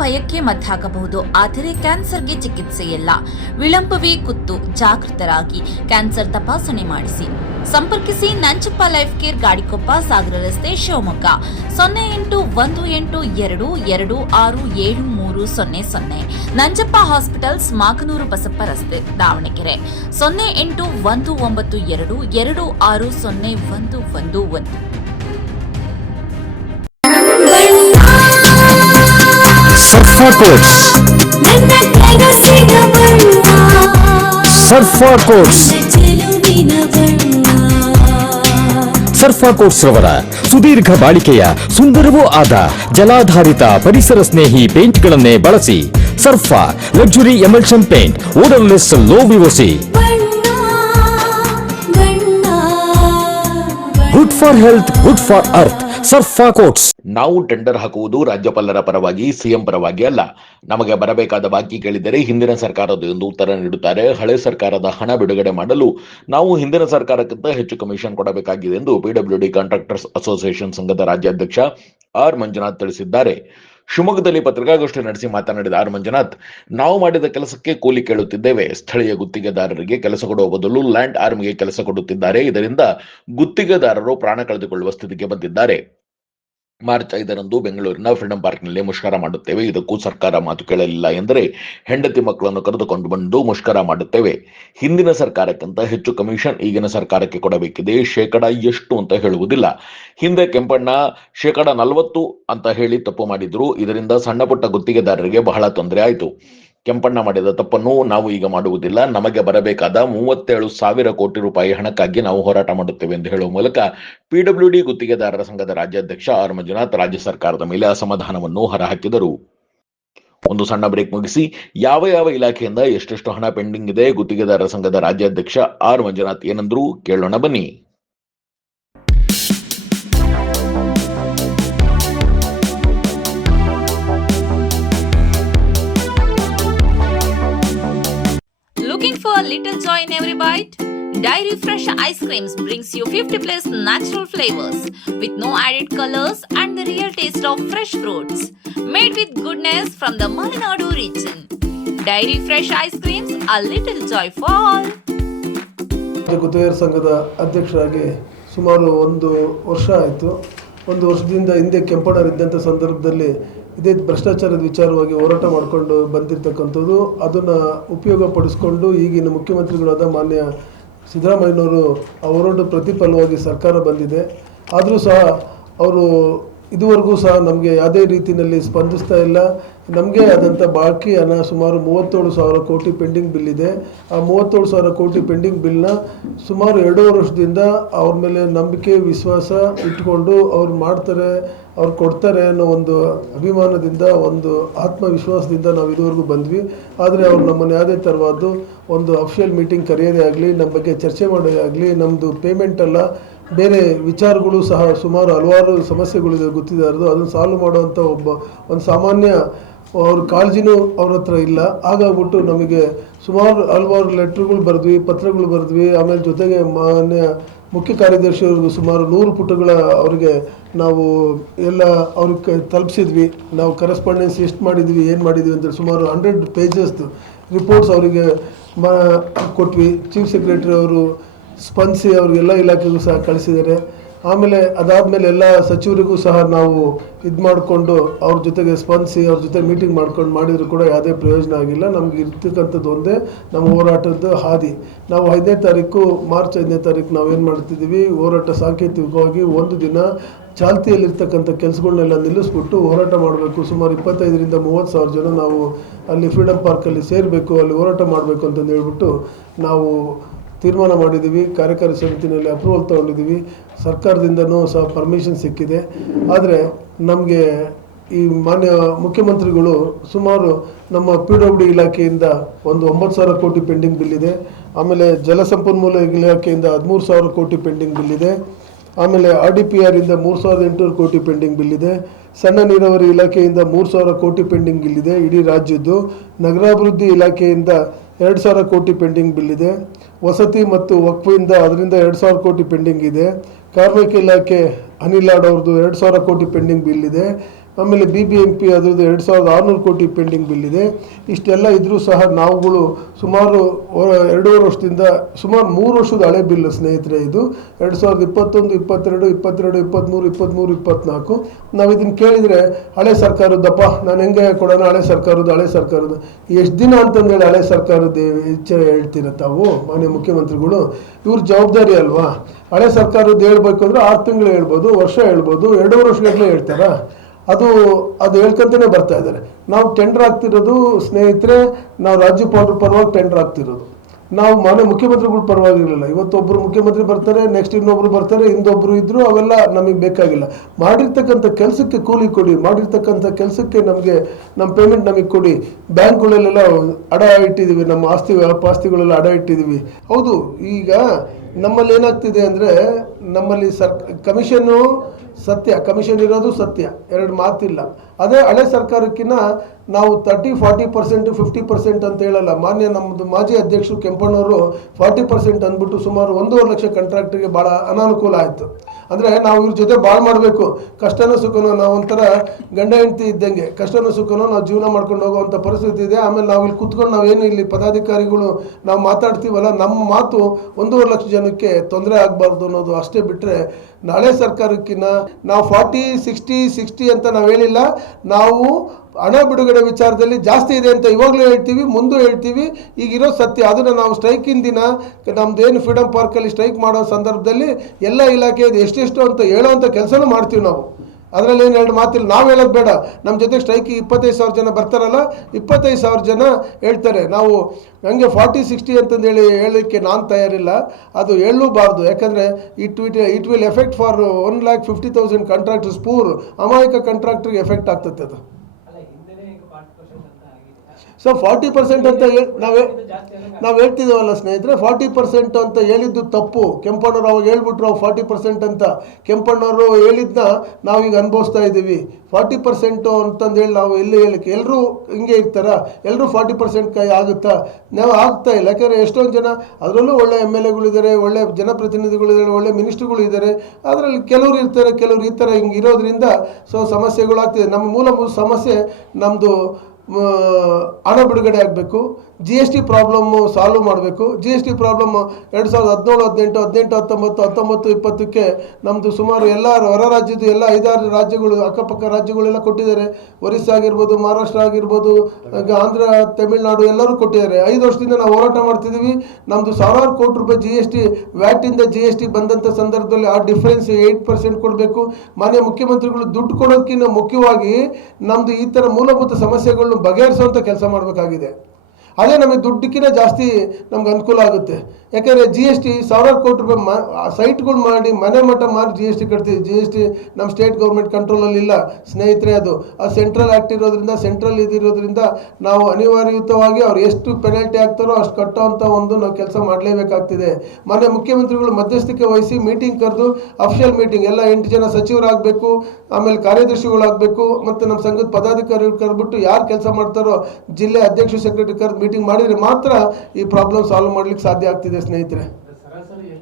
ಭಯಕ್ಕೆ ಮತ್ತಾಗಬಹುದು. ಆದರೆ ಕ್ಯಾನ್ಸರ್ಗೆ ಚಿಕಿತ್ಸೆ ಇಲ್ಲ. ವಿಳಂಬವೇ ಕುತ್ತು. ಜಾಗೃತರಾಗಿ ಕ್ಯಾನ್ಸರ್ ತಪಾಸಣೆ ಮಾಡಿಸಿ. ಸಂಪರ್ಕಿಸಿ ನಂಜಪ್ಪ ಲೈಫ್ ಕೇರ್, ಗಾಡಿಕೊಪ್ಪ, ಸಾಗರ ರಸ್ತೆ, ಶಿವಮೊಗ್ಗ. 0818267300. ನಂಜಪ್ಪ ಹಾಸ್ಪಿಟಲ್ಸ್, ಮಾಗನೂರು ಬಸಪ್ಪ ರಸ್ತೆ, ದಾವಣಗೆರೆ. 081922601111. ಸರ್ಫಾ ಕೋರ್ಸ್, ಸರ್ಫಾ ಕೋರ್ಸ್, ಸರ್ಫಾ ಕೋರ್ಸ್ ರವರ ಸುದೀರ್ಘ ಬಾಳಿಕೆಯ ಸುಂದರವೂ ಆದ ಜಲಾಧಾರಿತ ಪರಿಸರ ಸ್ನೇಹಿ ಪೇಂಟ್ಗಳನ್ನೇ ಬಳಸಿ. Sarfa luxury emulsion paint, odourless, low VOC, good for health, good for earth. Sarfa course. ನಾವು ಟೆಂಡರ್ ಹಾಕುವುದು ರಾಜ್ಯಪಾಲರ ಪರವಾಗಿ, ಸಿಎಂ ಪರವಾಗಿ ಅಲ್ಲ. ನಮಗೆ ಬರಬೇಕಾದ ಬಾಕಿ ಕೇಳಿದರೆ ಹಿಂದಿನ ಸರ್ಕಾರದ ಎಂದು ಉತ್ತರ ನೀಡುತ್ತಾರೆ. ಹಳೆ ಸರ್ಕಾರದ ಹಣ ಬಿಡುಗಡೆ ಮಾಡಲು ನಾವು ಹಿಂದಿನ ಸರ್ಕಾರಕ್ಕಿಂತ ಹೆಚ್ಚು ಕಮಿಷನ್ ಕೊಡಬೇಕಾಗಿದೆ ಎಂದು ಪಿಡಬ್ಲ್ಯೂಡಿ ಕಾಂಟ್ರಾಕ್ಟರ್ಸ್ ಅಸೋಸಿಯೇಷನ್ ಸಂಘದ ರಾಜ್ಯಾಧ್ಯಕ್ಷ ಆರ್ ಮಂಜುನಾಥ್ ತಿಳಿಸಿದ್ದಾರೆ. ಶಿವಮೊಗ್ಗದಲ್ಲಿ ಪತ್ರಿಕಾಗೋಷ್ಠಿ ನಡೆಸಿ ಮಾತನಾಡಿದ ಆರ್ ಮಂಜುನಾಥ್, ನಾವು ಮಾಡಿದ ಕೆಲಸಕ್ಕೆ ಕೂಲಿ ಕೇಳುತ್ತಿದ್ದೇವೆ. ಸ್ಥಳೀಯ ಗುತ್ತಿಗೆದಾರರಿಗೆ ಕೆಲಸ ಕೊಡುವ ಬದಲು ಲ್ಯಾಂಡ್ ಆರ್ಮಿಗೆ ಕೆಲಸ ಕೊಡುತ್ತಿದ್ದಾರೆ. ಇದರಿಂದ ಗುತ್ತಿಗೆದಾರರು ಪ್ರಾಣ ಕಳೆದುಕೊಳ್ಳುವ ಸ್ಥಿತಿಗೆ ಬಂದಿದ್ದಾರೆ. ಮಾರ್ಚ್ 5ರಂದು ಬೆಂಗಳೂರಿನ ಫ್ರೀಡಂ ಪಾರ್ಕ್ನಲ್ಲಿ ಮುಷ್ಕರ ಮಾಡುತ್ತೇವೆ. ಇದಕ್ಕೂ ಸರ್ಕಾರ ಮಾತು ಕೇಳಲಿಲ್ಲ ಎಂದರೆ ಹೆಂಡತಿ ಮಕ್ಕಳನ್ನು ಕರೆದುಕೊಂಡು ಬಂದು ಮುಷ್ಕರ ಮಾಡುತ್ತೇವೆ. ಹಿಂದಿನ ಸರ್ಕಾರಕ್ಕಿಂತ ಹೆಚ್ಚು ಕಮಿಷನ್ ಈಗಿನ ಸರ್ಕಾರಕ್ಕೆ ಕೊಡಬೇಕಿದೆ. ಶೇಕಡ ಎಷ್ಟು ಅಂತ ಹೇಳುವುದಿಲ್ಲ. ಹಿಂದೆ ಕೆಂಪಣ್ಣ ಶೇಕಡ 40 ಅಂತ ಹೇಳಿ ತಪ್ಪು ಮಾಡಿದ್ರು. ಇದರಿಂದ ಸಣ್ಣ ಪುಟ್ಟ ಗುತ್ತಿಗೆದಾರರಿಗೆ ಬಹಳ ತೊಂದರೆ ಆಯಿತು. ಕೆಂಪಣ್ಣ ಮಾಡಿದ ತಪ್ಪನ್ನು ನಾವು ಈಗ ಮಾಡುವುದಿಲ್ಲ. ನಮಗೆ ಬರಬೇಕಾದ 37,000 ಕೋಟಿ ರೂಪಾಯಿ ಹಣಕ್ಕಾಗಿ ನಾವು ಹೋರಾಟ ಮಾಡುತ್ತೇವೆ ಎಂದು ಹೇಳುವ ಮೂಲಕ ಪಿಡಬ್ಲ್ಯೂಡಿ ಗುತ್ತಿಗೆದಾರರ ಸಂಘದ ರಾಜ್ಯಾಧ್ಯಕ್ಷ ಆರ್ ಮಂಜುನಾಥ್ ರಾಜ್ಯ ಸರ್ಕಾರದ ಮೇಲೆ ಅಸಮಾಧಾನವನ್ನು ಹೊರಹಾಕಿದರು. ಒಂದು ಸಣ್ಣ ಬ್ರೇಕ್ ಮುಗಿಸಿ ಯಾವ ಯಾವ ಇಲಾಖೆಯಿಂದ ಎಷ್ಟೆಷ್ಟು ಹಣ ಪೆಂಡಿಂಗ್ ಇದೆ, ಗುತ್ತಿಗೆದಾರರ ಸಂಘದ ರಾಜ್ಯಾಧ್ಯಕ್ಷ ಆರ್ ಮಂಜುನಾಥ್ ಏನಂದ್ರು ಕೇಳೋಣ ಬನ್ನಿ. Looking for a little joy in every bite? Dairy Fresh Ice Creams brings you 50+ natural flavors with no added colors and the real taste of fresh fruits. Made with goodness from the Malenadu region. Dairy Fresh Ice Creams, a little joy for all. ಗುತ್ತಿಗೆದಾರರ ಸಂಘದ ಅಧ್ಯಕ್ಷರಾಗಿ ಸುಮಾರು 1 ವರ್ಷ ಆಯಿತು. 1 ವರ್ಷದಿಂದ ಹಿಂದೆ ಕೆಂಪಣ್ಣರಿದ್ದಂಥ ಸಂದರ್ಭದಲ್ಲಿ ಇದೇ ಭ್ರಷ್ಟಾಚಾರದ ವಿಚಾರವಾಗಿ ಹೋರಾಟ ಮಾಡಿಕೊಂಡು ಬಂದಿರತಕ್ಕಂಥದ್ದು. ಅದನ್ನು ಉಪಯೋಗ ಪಡಿಸ್ಕೊಂಡು ಈಗಿನ ಮುಖ್ಯಮಂತ್ರಿಗಳಾದ ಮಾನ್ಯ ಸಿದ್ದರಾಮಯ್ಯನವರು ಅವರ ಪ್ರತಿಫಲವಾಗಿ ಸರ್ಕಾರ ಬಂದಿದೆ. ಆದರೂ ಸಹ ಅವರು ಇದುವರೆಗೂ ಸಹ ನಮಗೆ ಯಾವುದೇ ರೀತಿಯಲ್ಲಿ ಸ್ಪಂದಿಸ್ತಾ ಇಲ್ಲ. ನಮಗೆ ಆದಂಥ ಬಾಕಿ ಹಣ ಸುಮಾರು 37,000 ಕೋಟಿ ಪೆಂಡಿಂಗ್ ಬಿಲ್ ಇದೆ. ಆ 37,000 ಕೋಟಿ ಪೆಂಡಿಂಗ್ ಬಿಲ್ನ ಸುಮಾರು 2.5 ವರ್ಷದಿಂದ ಅವ್ರ ಮೇಲೆ ನಂಬಿಕೆ ವಿಶ್ವಾಸ ಇಟ್ಕೊಂಡು ಅವ್ರು ಮಾಡ್ತಾರೆ, ಅವ್ರು ಕೊಡ್ತಾರೆ ಅನ್ನೋ ಒಂದು ಅಭಿಮಾನದಿಂದ, ಒಂದು ಆತ್ಮವಿಶ್ವಾಸದಿಂದ ನಾವು ಇದುವರೆಗೂ ಬಂದ್ವಿ. ಆದರೆ ಅವ್ರು ನಮ್ಮನ್ನು ಯಾವುದೇ ಥರವಾದ ಒಂದು ಅಫಿಷಿಯಲ್ ಮೀಟಿಂಗ್ ಕರೆಯೋದೇ ಆಗಲಿ, ನಮ್ಮ ಬಗ್ಗೆ ಚರ್ಚೆ ಮಾಡೋದೇ ಆಗಲಿ, ನಮ್ಮದು ಪೇಮೆಂಟ್ ಅಲ್ಲ ಬೇರೆ ವಿಚಾರಗಳು ಸಹ ಸುಮಾರು ಹಲವಾರು ಸಮಸ್ಯೆಗಳಿದೆ ಗುತ್ತಿಗೆದಾರದು, ಅದನ್ನು ಸಾಲ್ವ್ ಮಾಡುವಂಥ ಒಂದು ಸಾಮಾನ್ಯ ಅವ್ರ ಕಾಳಜಿನೂ ಅವ್ರ ಹತ್ರ ಇಲ್ಲ. ಹಾಗಾಗ್ಬಿಟ್ಟು ನಮಗೆ ಸುಮಾರು ಹಲವಾರು ಲೆಟ್ರುಗಳು ಬರೆದ್ವಿ, ಪತ್ರಗಳು ಬರೆದ್ವಿ. ಆಮೇಲೆ ಜೊತೆಗೆ ಮಾನ್ಯ ಮುಖ್ಯ ಕಾರ್ಯದರ್ಶಿಯವ್ರಿಗೂ ಸುಮಾರು 100 ಪುಟಗಳ ಅವರಿಗೆ ನಾವು ಎಲ್ಲ ಅವ್ರಿಗೆ ತಲುಪಿಸಿದ್ವಿ. ನಾವು ಕರೆಸ್ಪಾಂಡೆನ್ಸ್ ಎಷ್ಟು ಮಾಡಿದ್ವಿ, ಏನು ಮಾಡಿದ್ವಿ ಅಂತೇಳಿ ಸುಮಾರು 100 ಪೇಜಸ್ದು ರಿಪೋರ್ಟ್ಸ್ ಅವರಿಗೆ ಕೊಟ್ವಿ. ಚೀಫ್ ಸೆಕ್ರೆಟರಿ ಅವರು ಸ್ಪಂದಿಸಿ ಅವ್ರಿಗೆಲ್ಲ ಇಲಾಖೆಗೂ ಸಹ ಕಳಿಸಿದ್ದಾರೆ. ಆಮೇಲೆ ಅದಾದಮೇಲೆ ಎಲ್ಲ ಸಚಿವರಿಗೂ ಸಹ ನಾವು ಇದು ಮಾಡಿಕೊಂಡು ಅವ್ರ ಜೊತೆಗೆ ಸ್ಪಂದಿಸಿ ಅವ್ರ ಜೊತೆ ಮೀಟಿಂಗ್ ಮಾಡ್ಕೊಂಡು ಮಾಡಿದರೂ ಕೂಡ ಯಾವುದೇ ಪ್ರಯೋಜನ ಆಗಿಲ್ಲ. ನಮ್ಗೆ ಇರ್ತಕ್ಕಂಥದ್ದು ಒಂದೇ ನಮ್ಮ ಹೋರಾಟದ ಹಾದಿ. ನಾವು 5ನೇ ತಾರೀಕು ಮಾರ್ಚ್ 5ನೇ ತಾರೀಕು ನಾವೇನು ಮಾಡ್ತಿದ್ದೀವಿ, ಹೋರಾಟ ಸಾಂಕೇತಿಕವಾಗಿ 1 ದಿನ ಚಾಲ್ತಿಯಲ್ಲಿರ್ತಕ್ಕಂಥ ಕೆಲಸಗಳನ್ನೆಲ್ಲ ನಿಲ್ಲಿಸ್ಬಿಟ್ಟು ಹೋರಾಟ ಮಾಡಬೇಕು. ಸುಮಾರು 25,000 to 30,000 ಜನ ನಾವು ಅಲ್ಲಿ ಫ್ರೀಡಂ ಪಾರ್ಕಲ್ಲಿ ಸೇರಬೇಕು, ಅಲ್ಲಿ ಹೋರಾಟ ಮಾಡಬೇಕು ಅಂತಂದು ಹೇಳ್ಬಿಟ್ಟು ನಾವು ತೀರ್ಮಾನ ಮಾಡಿದ್ದೀವಿ. ಕಾರ್ಯಕಾರಿ ಸಮಿತಿನಲ್ಲಿ ಅಪ್ರೂವಲ್ ತೊಗೊಂಡಿದ್ದೀವಿ. ಸರ್ಕಾರದಿಂದನೂ ಸಹ ಪರ್ಮಿಷನ್ ಸಿಕ್ಕಿದೆ. ಆದರೆ ನಮಗೆ ಈ ಮಾನ್ಯ ಮುಖ್ಯಮಂತ್ರಿಗಳು ಸುಮಾರು ನಮ್ಮ PWD ಇಲಾಖೆಯಿಂದ ಒಂದು 9,000 ಕೋಟಿ ಪೆಂಡಿಂಗ್ ಬಿಲ್ ಇದೆ. ಆಮೇಲೆ ಜಲಸಂಪನ್ಮೂಲ ಇಲಾಖೆಯಿಂದ 13,000 ಕೋಟಿ ಪೆಂಡಿಂಗ್ ಬಿಲ್ ಇದೆ. ಆಮೇಲೆ RDPR ಇಂದ 3,800 ಕೋಟಿ ಪೆಂಡಿಂಗ್ ಬಿಲ್ ಇದೆ. ಸಣ್ಣ ನೀರಾವರಿ ಇಲಾಖೆಯಿಂದ 3,000 ಕೋಟಿ ಪೆಂಡಿಂಗ್ ಬಿಲ್ ಇದೆ ಇಡೀ ರಾಜ್ಯದ್ದು. ನಗರಾಭಿವೃದ್ಧಿ ಇಲಾಖೆಯಿಂದ 2,000 ಕೋಟಿ ಪೆಂಡಿಂಗ್ ಬಿಲ್ ಇದೆ. ವಸತಿ ಮತ್ತು ವಕ್ಫಿಂದ ಅದರಿಂದ 2,000 ಕೋಟಿ ಪೆಂಡಿಂಗ್ ಇದೆ. ಕಾರ್ಮಿಕ ಇಲಾಖೆ ಅನಿಲ್ ಲಾಡ್ ಅವ್ರದ್ದು 2,000 ಕೋಟಿ ಪೆಂಡಿಂಗ್ ಬಿಲ್ ಇದೆ. ಆಮೇಲೆ BBMP ಅದರದ್ದು 2600 ಕೋಟಿ ಪೆಂಡಿಂಗ್ ಬಿಲ್ ಇದೆ. ಇಷ್ಟೆಲ್ಲ ಇದ್ರೂ ಸಹ ನಾವುಗಳು ಸುಮಾರು 2.5 ವರ್ಷದಿಂದ ಸುಮಾರು 3 ವರ್ಷದ ಹಳೆ ಬಿಲ್ ಸ್ನೇಹಿತರೆ. ಇದು 2021, 22, 22, 23, 23, 24 ನಾವು ಇದನ್ನು ಕೇಳಿದರೆ ಹಳೆ ಸರ್ಕಾರದಪ್ಪ, ನಾನು ಹೆಂಗೆ ಕೊಡೋಣ, ಹಳೆ ಸರ್ಕಾರದ ಎಷ್ಟು ದಿನ ಅಂತಂದೇಳಿ ಹಳೆ ಸರ್ಕಾರದ ಹೇಳ್ತೀರ ತಾವು ಮಾನ್ಯ ಮುಖ್ಯಮಂತ್ರಿಗಳು? ಇವ್ರ ಜವಾಬ್ದಾರಿ ಅಲ್ವಾ? ಹಳೆ ಸರ್ಕಾರದ್ದು ಹೇಳ್ಬೇಕು ಅಂದರೆ 6 ತಿಂಗಳು ಹೇಳ್ಬೋದು, ವರ್ಷ ಹೇಳ್ಬೋದು, 2.5 ವರ್ಷಗಟ್ಟಲೆ ಹೇಳ್ತಾರ? ಅದು ಹೇಳ್ಕೊಂತಾನೆ ಬರ್ತಾ ಇದ್ದಾರೆ. ನಾವು ಟೆಂಡರ್ ಆಗ್ತಿರೋದು ಸ್ನೇಹಿತರೆ, ನಾವು ರಾಜ್ಯಪಾಲರ ಪರವಾಗಿ ಟೆಂಡರ್ ಆಗ್ತಿರೋದು. ನಾವು ಮಾನ್ಯ ಮುಖ್ಯಮಂತ್ರಿಗಳ ಪರವಾಗಿರಲಿಲ್ಲ. ಇವತ್ತೊಬ್ಬರು ಮುಖ್ಯಮಂತ್ರಿ ಬರ್ತಾರೆ, ನೆಕ್ಸ್ಟ್ ಇನ್ನೊಬ್ರು ಬರ್ತಾರೆ, ಹಿಂದೊಬ್ರು ಇದ್ರು, ಅವೆಲ್ಲ ನಮಗೆ ಬೇಕಾಗಿಲ್ಲ. ಮಾಡಿರ್ತಕ್ಕಂಥ ಕೆಲಸಕ್ಕೆ ಕೂಲಿ ಕೊಡಿ, ಮಾಡಿರ್ತಕ್ಕಂಥ ಕೆಲಸಕ್ಕೆ ನಮಗೆ ನಮ್ಮ ಪೇಮೆಂಟ್ ನಮಗೆ ಕೊಡಿ. ಬ್ಯಾಂಕ್ಗಳಲ್ಲೆಲ್ಲ ಅಡ ಇಟ್ಟಿದ್ದೀವಿ, ನಮ್ಮ ಆಸ್ತಿಗಳೆಲ್ಲ ಅಡ ಇಟ್ಟಿದ್ದೀವಿ. ಹೌದು, ಈಗ ನಮ್ಮಲ್ಲಿ ಏನಾಗ್ತಿದೆ ಅಂದರೆ, ನಮ್ಮಲ್ಲಿ ಕಮಿಷನ್ನು ಸತ್ಯ, ಕಮಿಷನ್ ಇರೋದು ಸತ್ಯ, 2 ಮಾತಿಲ್ಲ. ಅದೇ ಹಳೆ ಸರ್ಕಾರಕ್ಕಿಂತ ನಾವು 30-40%, 50% ಅಂತ ಹೇಳಲ್ಲ. ಮಾನ್ಯ ನಮ್ಮದು ಮಾಜಿ ಅಧ್ಯಕ್ಷರು ಕೆಂಪಣ್ಣವರು 40% ಅಂದ್ಬಿಟ್ಟು ಸುಮಾರು 1.5 ಲಕ್ಷ ಕಾಂಟ್ರಾಕ್ಟ್ರಿಗೆ ಭಾಳ ಅನಾನುಕೂಲ ಆಯಿತು. ಅಂದರೆ ನಾವು ಇವ್ರ ಜೊತೆ ಭಾಳ ಮಾಡಬೇಕು, ಕಷ್ಟನೋ ಸುಖನೋ, ನಾವು ಒಂಥರ ಗಂಡ ಹೆಂಡತಿ ಇದ್ದಂಗೆ, ಕಷ್ಟನೋ ಸುಖನೋ ನಾವು ಜೀವನ ಮಾಡ್ಕೊಂಡು ಹೋಗುವಂಥ ಪರಿಸ್ಥಿತಿ ಇದೆ. ಆಮೇಲೆ ನಾವು ಇಲ್ಲಿ ಕುತ್ಕೊಂಡು ನಾವೇನು ಇಲ್ಲಿ ಪದಾಧಿಕಾರಿಗಳು ನಾವು ಮಾತಾಡ್ತೀವಲ್ಲ, ನಮ್ಮ ಮಾತು 1.5 ಲಕ್ಷ ಜನಕ್ಕೆ ತೊಂದರೆ ಆಗಬಾರ್ದು ಅನ್ನೋದು ಅಷ್ಟೇ. ಬಿಟ್ಟರೆ ಹಳೆ ಸರ್ಕಾರಕ್ಕಿಂತ ನಾವು 40-60 ಅಂತ ನಾವು ಹೇಳಿಲ್ಲ. ನಾವು ಹಣ ಬಿಡುಗಡೆ ವಿಚಾರದಲ್ಲಿ ಜಾಸ್ತಿ ಇದೆ ಅಂತ ಇವಾಗಲೂ ಹೇಳ್ತೀವಿ, ಮುಂದೂ ಹೇಳ್ತೀವಿ. ಈಗಿರೋ ಸತ್ಯ ಅದನ್ನು ನಾವು ಸ್ಟ್ರೈಕಿನ ದಿನ ನಮ್ಮದೇನು ಫ್ರೀಡಮ್ ಪಾರ್ಕಲ್ಲಿ ಸ್ಟ್ರೈಕ್ ಮಾಡೋ ಸಂದರ್ಭದಲ್ಲಿ ಎಲ್ಲ ಇಲಾಖೆ ಎಷ್ಟೆಷ್ಟು ಅಂತ ಹೇಳೋವಂಥ ಕೆಲಸನೂ ಮಾಡ್ತೀವಿ ನಾವು. ಅದರಲ್ಲಿ ಏನು 2 ಮಾತಿಲ್ಲ. ನಾವು ಹೇಳೋದು ಬೇಡ, ನಮ್ಮ ಜೊತೆ ಸ್ಟ್ರೈಕಿಗೆ 25,000 ಜನ ಬರ್ತಾರಲ್ಲ, 25,000 ಜನ ಹೇಳ್ತಾರೆ. ನಾವು ಹಂಗೆ 40-60 ಅಂತಂದೇಳಿ ಹೇಳಲಿಕ್ಕೆ ನಾನು ತಯಾರಿಲ್ಲ, ಅದು ಹೇಳಲೂಬಾರ್ದು. ಯಾಕಂದರೆ it will effect for 1,50,000 contractors, poor ಅಮಾಯಕ ಕಾಂಟ್ರಾಕ್ಟ್ರಿಗೆ ಎಫೆಕ್ಟ್ ಆಗ್ತದೆ ಅದು. ಸೊ 40% ಅಂತ ನಾವು ಹೇಳ್ತಿದ್ದೇವಲ್ಲ ಸ್ನೇಹಿತರೆ, 40% ಅಂತ ಹೇಳಿದ್ದು ತಪ್ಪು. ಕೆಂಪಣ್ಣವ್ರು ಅವಾಗ ಹೇಳ್ಬಿಟ್ರು 40% ಅಂತ. ಕೆಂಪಣ್ಣವರು ಹೇಳಿದ್ದನ್ನ ನಾವೀಗ ಅನುಭವಿಸ್ತಾ ಇದ್ದೀವಿ. 40% ಅಂತಂದೇಳಿ ನಾವು ಎಲ್ಲಿ ಹೇಳಿಕ್ಕೆ ಎಲ್ಲರೂ ಹಿಂಗೆ ಇರ್ತಾರ? ಎಲ್ಲರೂ 40% ಕೈ ಆಗುತ್ತಾ? ನಾವು ಆಗ್ತಾ ಇಲ್ಲ. ಯಾಕಂದರೆ ಎಷ್ಟೊಂದು ಜನ, ಅದರಲ್ಲೂ ಒಳ್ಳೆ MLAಗಳಿದ್ದಾರೆ, ಒಳ್ಳೆ ಜನಪ್ರತಿನಿಧಿಗಳಿದ್ದಾರೆ, ಒಳ್ಳೆ ಮಿನಿಸ್ಟ್ರುಗಳು ಇದ್ದಾರೆ. ಅದರಲ್ಲಿ ಕೆಲವರು ಇರ್ತಾರೆ, ಕೆಲವರು ಈ ಥರ ಹಿಂಗೆ ಇರೋದ್ರಿಂದ ಸಮಸ್ಯೆಗಳಾಗ್ತಿದೆ. ನಮ್ಮ ಮೂಲ ಸಮಸ್ಯೆ ನಮ್ಮದು ಹಣ ಬಿಡುಗಡೆ ಆಗಬೇಕು, GST ಪ್ರಾಬ್ಲಮ್ಮು ಸಾಲ್ವ್ ಮಾಡಬೇಕು. GST ಪ್ರಾಬ್ಲಮ್ 2017, 18, 19, 20ಕ್ಕೆ ನಮ್ಮದು ಸುಮಾರು ಎಲ್ಲ ಹೊರ ರಾಜ್ಯದ್ದು ಎಲ್ಲ 5-6 ರಾಜ್ಯಗಳು, ಅಕ್ಕಪಕ್ಕ ರಾಜ್ಯಗಳೆಲ್ಲ ಕೊಟ್ಟಿದ್ದಾರೆ. ಒರಿಸ್ಸಾ ಆಗಿರ್ಬೋದು, ಮಹಾರಾಷ್ಟ್ರ ಆಗಿರ್ಬೋದು, ಆಂಧ್ರ, ತಮಿಳುನಾಡು ಎಲ್ಲರೂ ಕೊಟ್ಟಿದ್ದಾರೆ. 5 ವರ್ಷದಿಂದ ನಾವು ಹೋರಾಟ ಮಾಡ್ತಿದ್ದೀವಿ. ನಮ್ಮದು ಸಾವಿರಾರು ಕೋಟಿ ರೂಪಾಯಿ GST, ವ್ಯಾಟಿಂದ GST ಬಂದಂಥ ಸಂದರ್ಭದಲ್ಲಿ ಆ ಡಿಫ್ರೆನ್ಸ್ 8% ಕೊಡಬೇಕು. ಮಾನ್ಯ ಮುಖ್ಯಮಂತ್ರಿಗಳು ದುಡ್ಡು ಕೊಡೋದಕ್ಕಿಂತ ಮುಖ್ಯವಾಗಿ ನಮ್ಮದು ಈ ಥರ ಮೂಲಭೂತ ಸಮಸ್ಯೆಗಳನ್ನು ಬಗೆಹರಿಸುವಂಥ ಕೆಲಸ ಮಾಡಬೇಕಾಗಿದೆ. ಅದೇ ನಮಗೆ ದುಡ್ಡಕ್ಕಿಂತ ಜಾಸ್ತಿ ನಮ್ಗೆ ಅನುಕೂಲ ಆಗುತ್ತೆ. ಯಾಕೆಂದರೆ GST ಸಾವಿರಾರು ಕೋಟಿ ರೂಪಾಯಿ ಸೈಟ್ಗಳು ಮಾಡಿ ಮನೆ ಮಠ ಮಾಡಿ GST ಕಟ್ತೀವಿ. GST ನಮ್ಮ ಸ್ಟೇಟ್ ಗೌರ್ಮೆಂಟ್ ಕಂಟ್ರೋಲಲ್ಲಿ ಇಲ್ಲ ಸ್ನೇಹಿತರೆ. ಅದು ಸೆಂಟ್ರಲ್ ಆ್ಯಕ್ಟ್ ಇರೋದ್ರಿಂದ, ಸೆಂಟ್ರಲ್ ಇದಿರೋದ್ರಿಂದ ನಾವು ಅನಿವಾರ್ಯಯುತವಾಗಿ ಅವ್ರು ಎಷ್ಟು ಪೆನಾಲ್ಟಿ ಆಗ್ತಾರೋ ಅಷ್ಟು ಕಟ್ಟೋವಂಥ ನಾವು ಕೆಲಸ ಮಾಡಲೇಬೇಕಾಗ್ತಿದೆ. ಮಾನ್ಯ ಮುಖ್ಯಮಂತ್ರಿಗಳು ಮಧ್ಯಸ್ಥಿಕೆ ವಹಿಸಿ ಮೀಟಿಂಗ್ ಕರೆದು, ಅಫಿಷಿಯಲ್ ಮೀಟಿಂಗ್ ಎಲ್ಲ 8 ಜನ ಸಚಿವರಾಗಬೇಕು, ಆಮೇಲೆ ಕಾರ್ಯದರ್ಶಿಗಳಾಗಬೇಕು, ಮತ್ತು ನಮ್ಮ ಸಂಘದ ಪದಾಧಿಕಾರಿಗಳು ಕರೆದ್ಬಿಟ್ಟು ಯಾರು ಕೆಲಸ ಮಾಡ್ತಾರೋ ಜಿಲ್ಲೆ ಅಧ್ಯಕ್ಷ, ಸೆಕ್ರೆಟರಿ ಕರೆದು ಮೀಟಿಂಗ್ ಮಾಡಿದರೆ ಮಾತ್ರ ಈ ಪ್ರಾಬ್ಲಮ್ ಸಾಲ್ವ್ ಮಾಡ್ಲಿಕ್ಕೆ ಸಾಧ್ಯ ಆಗ್ತಿದೆ ಸ್ನೇಹಿತರೆ.